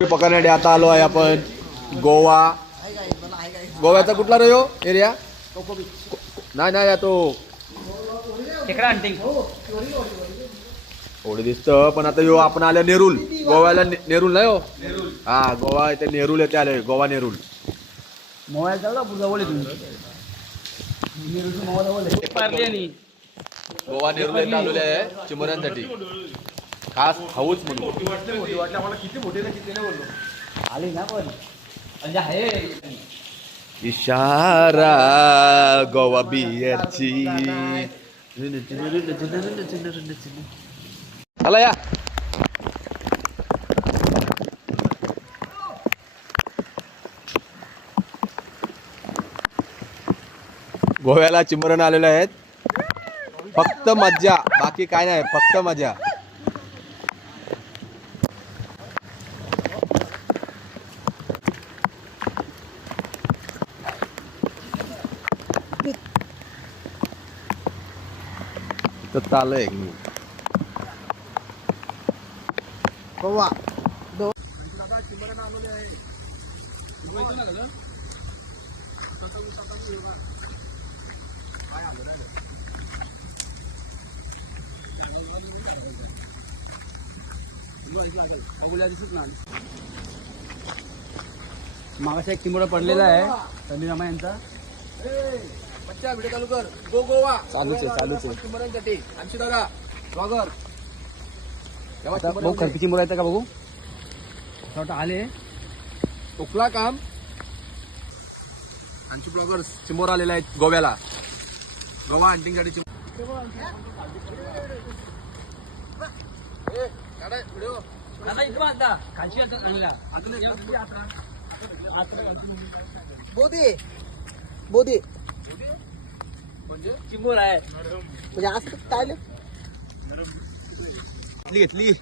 पकडण्यासाठी आता आलो आहे आपण गोवा. गोव्याचा कुठला रे एरिया? नाही नाही तो ओढे दिसतं पण आता यो आपण आल्या नेरूल. गोव्याला नेरूल नाही हो. हा गोवा इथे नेरूल येथे आलोय. गोवा नेरूल. मोबाईल चालला जवळ गोवा नेरूल येथे आलेले आहे चिमुऱ्यांसाठी खास हाऊस म्हणून. आली ना पण म्हणजे आहे इशारा गोवा बियरची. चला या. गोव्याला चिमरण आलेले आहेत. फक्त मज्जा, बाकी काय नाही, फक्त मजा. चालय गोवा मागाशी एक चिमुरा पडलेला आहे समीर रामा यांचा. बच्चा व्हिडिओ चालू कर. गो गोवा. चालूच आहे चिमऱ्यांसाठी आमची दादा ब्लॉगर. भाऊ खरकी चिमुरा येतं का बघू. असं वाटतं आले उकला काम. आमची ब्लॉगर चिमोर आलेले आहेत गोव्याला. गोवा हंटिंगसाठी बोधी म्हणजे चिमुरा आहे म्हणजे असं काय घेतली.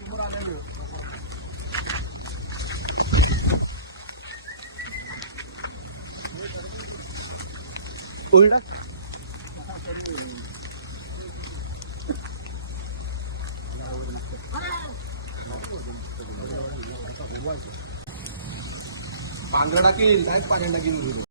पांढरा टाकील नाही पाणी टाकील.